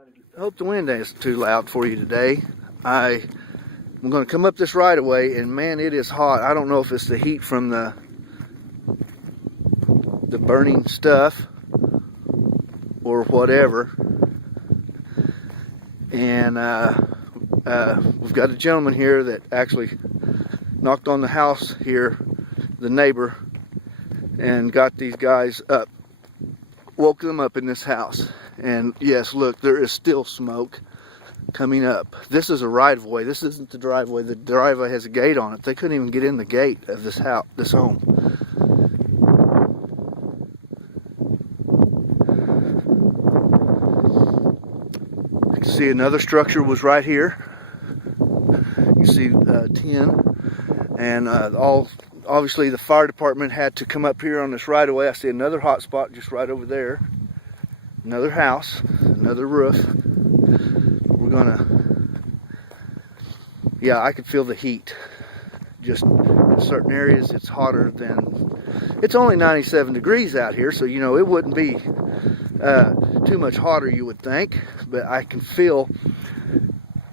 I hope the wind ain't too loud for you today. I'm going to come up this right away, and man, it is hot. I don't know if it's the heat from the burning stuff or whatever. And we've got a gentleman here that actually knocked on the house here, the neighbor, and got these guys up, woke them up in this house. And yes, look, there is still smoke coming up. This is a right-of-way. This isn't the driveway. The driveway has a gate on it. They couldn't even get in the gate of this house, this home. You can see another structure was right here. You see 10, and obviously the fire department had to come up here on this right-of-way. I see another hot spot just right over there. Another house, another roof. We're gonna, yeah, I could feel the heat. Just in certain areas it's hotter than, it's only 97 degrees out here, so you know it wouldn't be too much hotter, you would think, but I can feel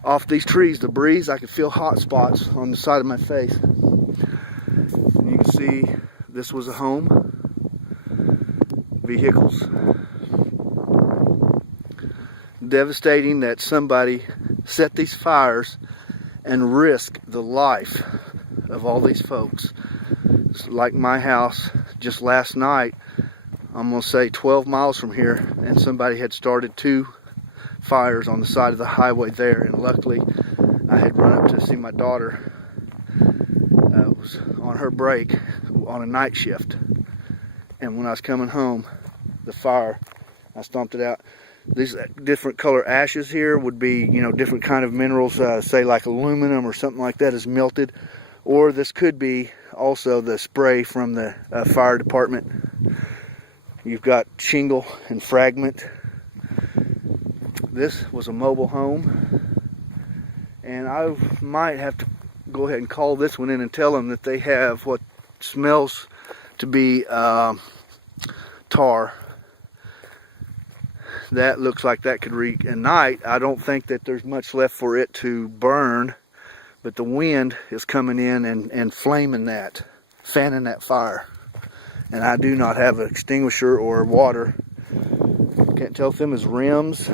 off these trees, the breeze, I can feel hot spots on the side of my face. And you can see this was a home, vehicles. Devastating that somebody set these fires and risked the life of all these folks. It's like my house just last night, I'm gonna say 12 miles from here, and somebody had started 2 fires on the side of the highway there, and luckily I had run up to see my daughter. Was on her break on a night shift, and when I was coming home, the fire, I stomped it out. These different color ashes here would be, you know, different kind of minerals, say like aluminum or something like that is melted, or this could be also the spray from the fire department. You've got shingle and fragment. This was a mobile home, and I might have to go ahead and call this one in and tell them that they have what smells to be tar. That looks like that could reignite. I don't think that there's much left for it to burn, but the wind is coming in and flaming that, fanning that fire. And I do not have an extinguisher or water. Can't tell if them is rims.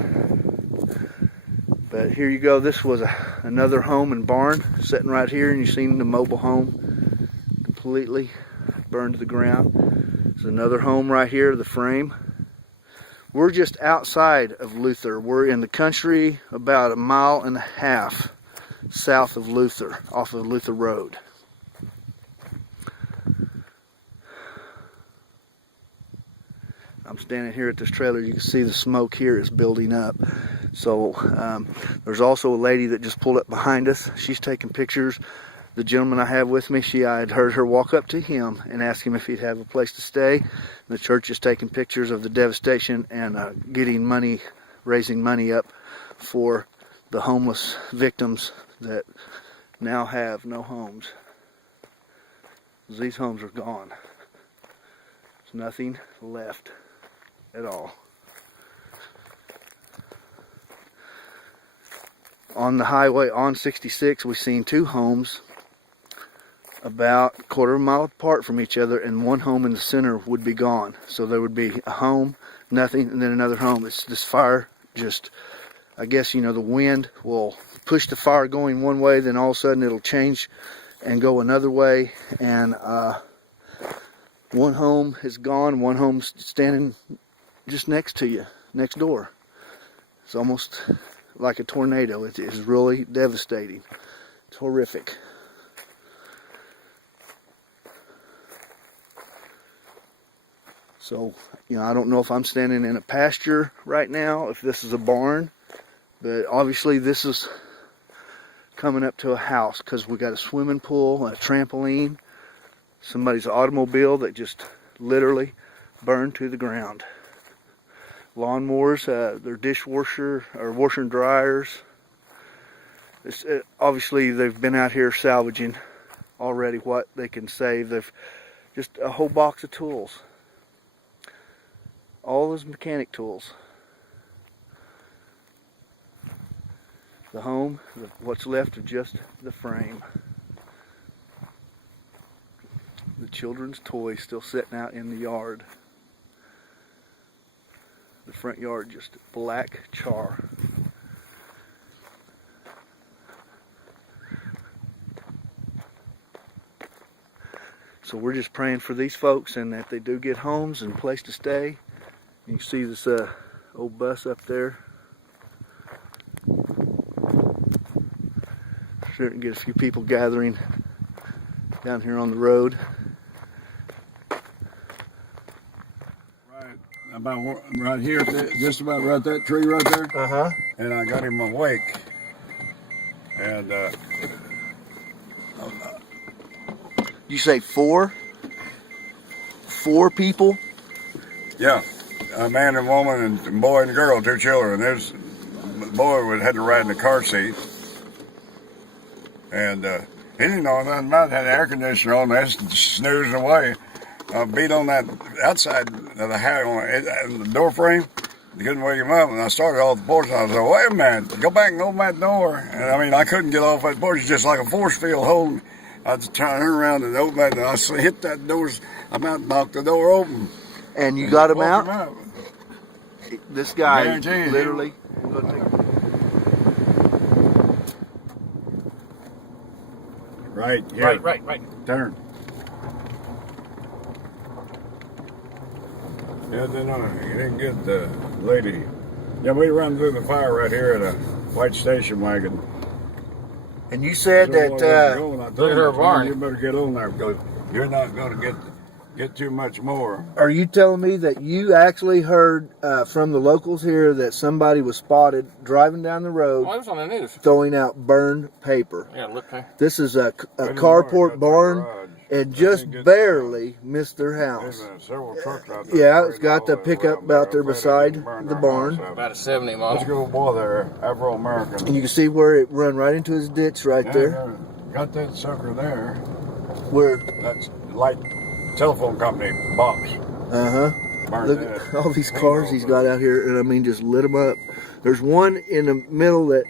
But here you go. This was another home and barn sitting right here, and you've seen the mobile home completely burned to the ground. There's another home right here, the frame. We're just outside of Luther. We're in the country about 1.5 miles south of Luther, off of Luther Road. I'm standing here at this trailer. You can see the smoke here is building up. So there's also a lady that just pulled up behind us. She's taking pictures. The gentleman I have with me, I had heard her walk up to him and ask him if he'd have a place to stay. The church is taking pictures of the devastation and getting money, raising money up for the homeless victims that now have no homes. These homes are gone. There's nothing left at all. On the highway on 66, we've seen 2 homes about 1/4 mile apart from each other, and one home in the center would be gone. So there would be a home, nothing, and then another home. It's this fire just, I guess, you know, the wind will push the fire going one way, then all of a sudden it'll change and go another way, and one home is gone, one home's standing just next to you, next door. It's almost like a tornado. It is really devastating. It's horrific. So, you know, I don't know if I'm standing in a pasture right now, if this is a barn, but obviously this is coming up to a house, because we got a swimming pool, a trampoline, somebody's automobile that just literally burned to the ground. Lawnmowers, their dishwasher or washer and dryers. Obviously they've been out here salvaging already what they can save. They've just a whole box of tools. All those mechanic tools. the home, what's left of just the frame. The children's toys still sitting out in the yard. The front yard just black char. So we're just praying for these folks and that they do get homes and a place to stay. You can see this old bus up there. Sure to get a few people gathering down here on the road. About right here, just about right that tree right there. Uh-huh. And I got him awake. And You say four? Four people? yeah, a man and woman and boy and girl, 2 children. The boy had to ride in the car seat. And he didn't know nothing about it. Had the air conditioner on, that's snoozing away. Beat on that outside of the house, on the door frame. They couldn't wake him up, and I started off the porch, and I was like, wait a minute, go back and open that door. And I mean, I couldn't get off that porch, just like a force field holding. I was trying to turn around and open that, and I hit that door, I about knocked the door open. And you got him out? This guy literally. Right, yeah. Right. Turn. Yeah, then you didn't get the lady. Yeah, we run through the fire right here at a white station wagon. And you said that look at her barn. You better get on there because you're not going to get too much more. are you telling me that you actually heard from the locals here that somebody was spotted driving down the road Oh, it was on the news. throwing out burned paper? Yeah, look there. This is a carport barn and just barely missed their house. There's several trucks out there. Yeah, it's got the pickup out there beside the barn. About a 70 Let's model. go, boy, there, Afro-American. And you can see where it run right into his ditch right there. Got that sucker there. Where, That's light telephone company box. Burned look that. at all these cars he's got out here, and I mean, just lit them up. There's one in the middle that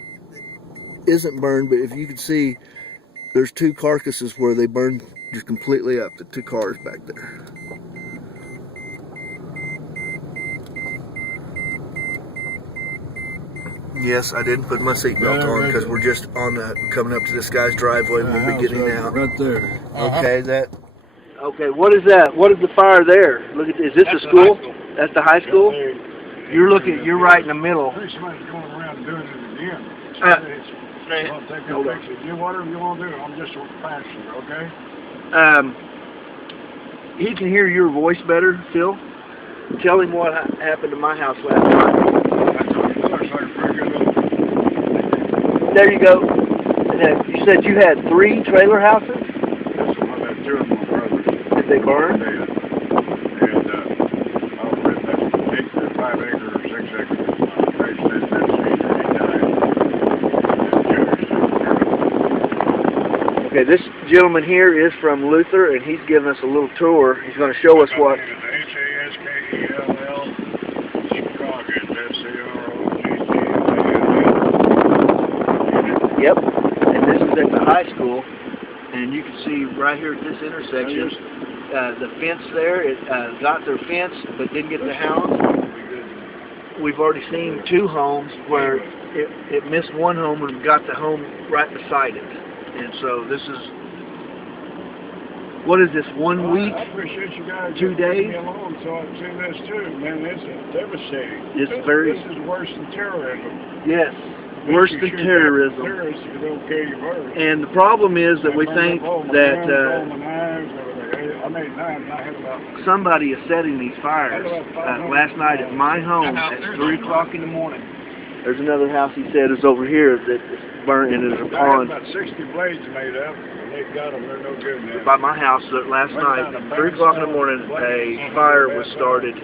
isn't burned, but if you can see, there's 2 carcasses where they burned just completely up, the 2 cars back there. Yes, I didn't put my seatbelt on because we're just on coming up to this guy's driveway and we'll be getting out. Right there. Okay, Okay, what is that? What is the fire there? Look at, is this a school? That's the high school? You're right in the middle. Somebody's going around doing it again. I'll take a picture. Do whatever you want to do. I'm just a passenger, okay? He can hear your voice better, Phil. Tell him what happened to my house last night. Looks like a pretty good little... There you go. And you said you had 3 trailer houses? That's one of that 2 of my brothers. Did they burn? And I'll rent that 5 acre or 6 acre. Okay, this gentleman here is from Luther, and he's giving us a little tour. He's going to show us what... H-A-S-K-E-L-L, Chicago, S-C-R-O-G-G-A-N. Yep, and this is at the high school, and you can see right here at this intersection, the fence there, it got their fence, but didn't get the house. We've already seen 2 homes where it missed one home and got the home right beside it. And so this is, what is this, 1 week? I appreciate you guys 2 days? me along so I can see this too. Man, this is devastating. It's This is worse than terrorism. Yes, worse than terrorism. Terrorists don't kill you first. And the problem is that we think that somebody is setting these fires. Last night at my home at 3 o'clock in the morning. There's another house, he said, is over here that is burnt and is a pond. About 60 blades made up, and they've got them. They're no good now. By my house last night, at 3 o'clock in the morning, a fire was started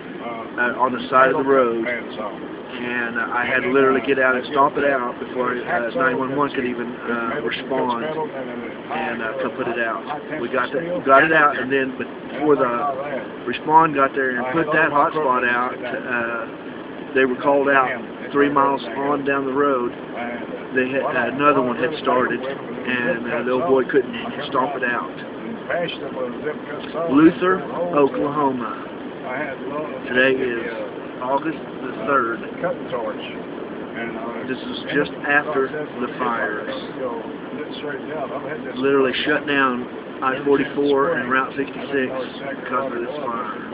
on the side of the road. And I had to literally get out and stomp it out before 911 could even respond and come put it out. We got it out, and then before the respond got there and put that hotspot out, they were called out 3 miles on down the road, they had, another one had started, and the old boy couldn't stomp it out. Luther, Oklahoma. Today is August the 3rd. This is just after the fires. Literally shut down I-44 and Route 66 because of this fire.